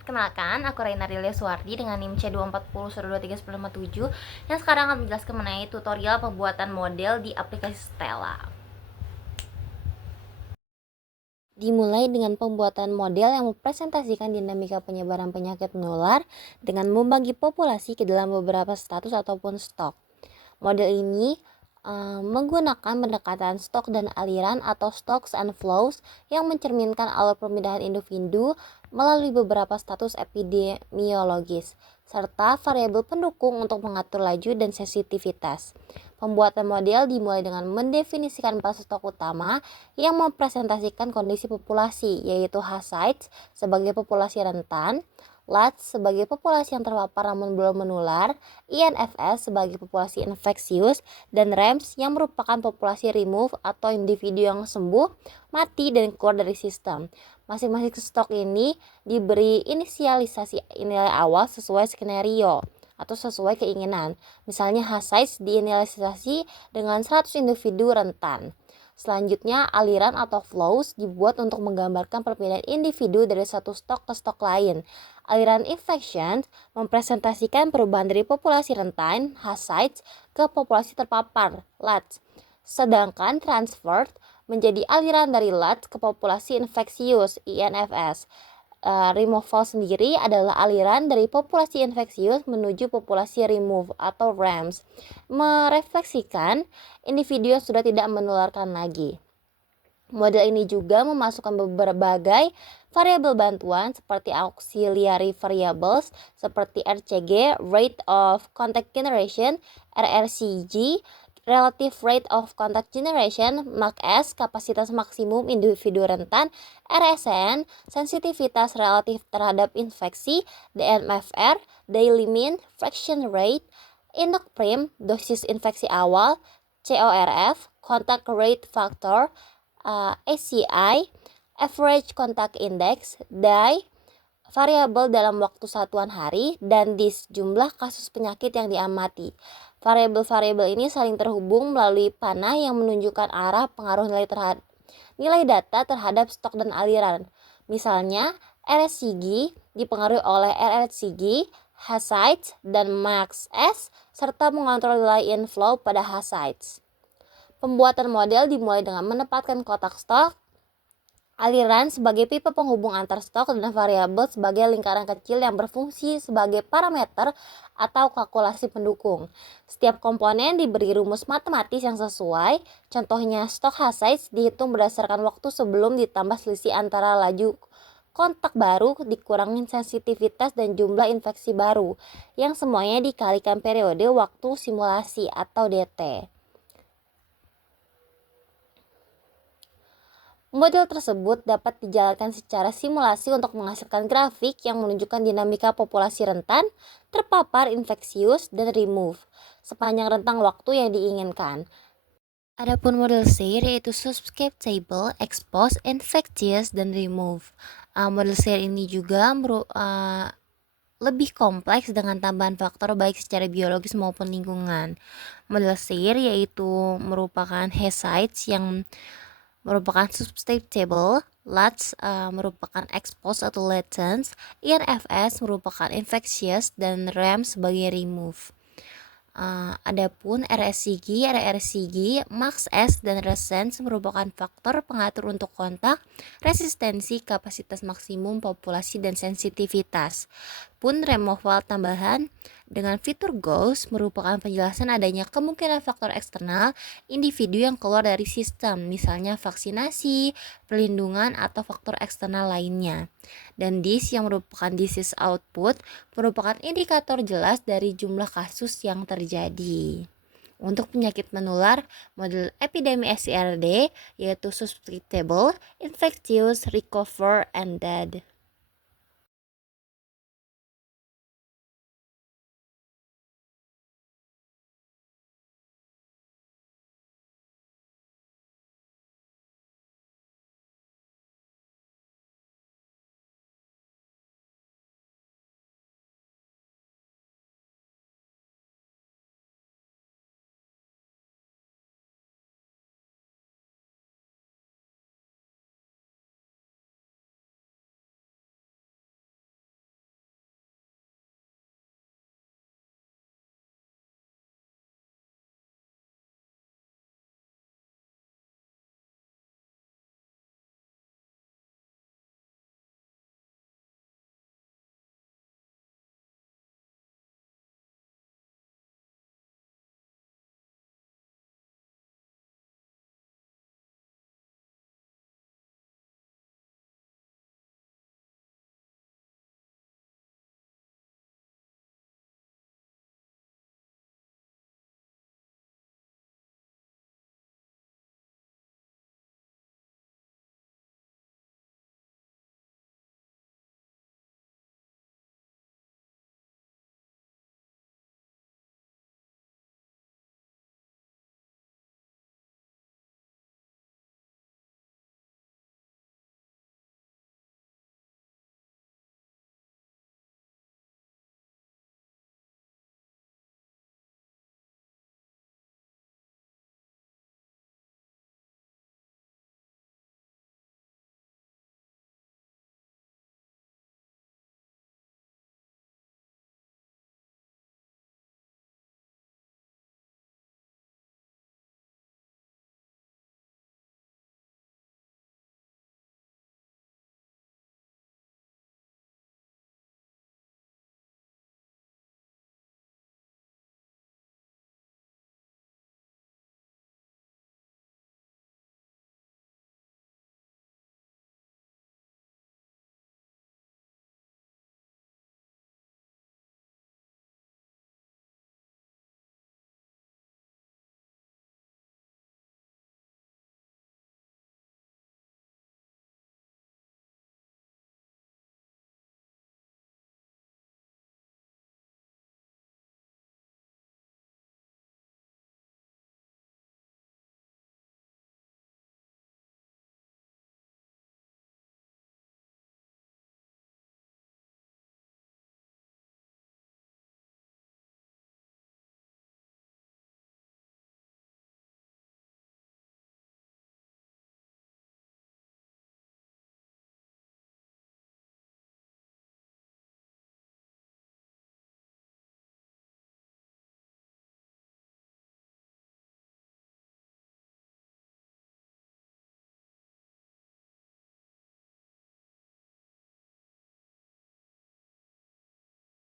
Kenalkan, aku Reina Rilia Suwardi dengan NIM C240123157 yang sekarang akan menjelaskan mengenai tutorial pembuatan model di aplikasi Stella. Dimulai dengan pembuatan model yang mempresentasikan dinamika penyebaran penyakit menular dengan membagi populasi ke dalam beberapa status ataupun stok. Model ini menggunakan pendekatan stok dan aliran atau stocks and flows yang mencerminkan alur pemindahan individu melalui beberapa status epidemiologis serta variabel pendukung untuk mengatur laju dan sensitivitas. Pembuatan model dimulai dengan mendefinisikan 4 stok utama yang mempresentasikan kondisi populasi, yaitu host sites sebagai populasi rentan, LATS sebagai populasi yang terpapar namun belum menular, INFS sebagai populasi infeksius, dan REMS yang merupakan populasi remove atau individu yang sembuh, mati, dan keluar dari sistem. Masing-masing stok ini diberi inisialisasi nilai awal sesuai skenario atau sesuai keinginan. Misalnya host size diinisialisasi dengan 100 individu rentan. Selanjutnya, aliran atau flows dibuat untuk menggambarkan perpindahan individu dari satu stok ke stok lain. Aliran infection mempresentasikan perubahan dari populasi rentan, host sites, ke populasi terpapar, LATS. Sedangkan transfer menjadi aliran dari LATS ke populasi infeksius, INFS. Removal sendiri adalah aliran dari populasi infeksius menuju populasi remove atau RAMS, merefleksikan individu yang sudah tidak menularkan lagi. Model ini juga memasukkan berbagai variabel bantuan seperti auxiliary variables seperti RCG, rate of contact generation, RRCG, relative rate of contact generation, MAC-S, kapasitas maksimum individu rentan, RSN, sensitivitas relatif terhadap infeksi, DMFR, daily mean, fraction rate, indok prim, dosis infeksi awal, CORF, contact rate factor, ACI, average contact index, DAI, variabel dalam waktu satuan hari, dan DIS, jumlah kasus penyakit yang diamati. Variabel-variabel ini saling terhubung melalui panah yang menunjukkan arah pengaruh nilai data terhadap stok dan aliran. Misalnya, RSCG dipengaruhi oleh RRCG, host sites, dan MAX-S, serta mengontrol nilai inflow pada host sites. Pembuatan model dimulai dengan menempatkan kotak stok, aliran sebagai pipa penghubung antar stok, dan variabel sebagai lingkaran kecil yang berfungsi sebagai parameter atau kalkulasi pendukung. Setiap komponen diberi rumus matematis yang sesuai. Contohnya, stok host size dihitung berdasarkan waktu sebelum ditambah selisih antara laju kontak baru dikurangin sensitivitas dan jumlah infeksi baru, yang semuanya dikalikan periode waktu simulasi atau DT. Model tersebut dapat dijalankan secara simulasi untuk menghasilkan grafik yang menunjukkan dinamika populasi rentan, terpapar infeksius, dan remove sepanjang rentang waktu yang diinginkan. Adapun model SAIR yaitu susceptible, expose, infectious, dan remove. Model SAIR ini juga lebih kompleks dengan tambahan faktor baik secara biologis maupun lingkungan. Model SAIR yaitu merupakan host sites yang merupakan susceptible, LATS merupakan exposed atau latent, INFS merupakan infectious, dan RAMS sebagai remove. Adapun RSCG, RRCG, MAX-S, dan Resens merupakan faktor pengatur untuk kontak, resistensi, kapasitas maksimum populasi, dan sensitivitas. Pun removal tambahan dengan fitur ghost merupakan penjelasan adanya kemungkinan faktor eksternal individu yang keluar dari sistem, misalnya vaksinasi, perlindungan, atau faktor eksternal lainnya. Dan DIS yang merupakan disease output merupakan indikator jelas dari jumlah kasus yang terjadi. Untuk penyakit menular, model epidemi SCRD yaitu susceptible, infectious, recover, and dead.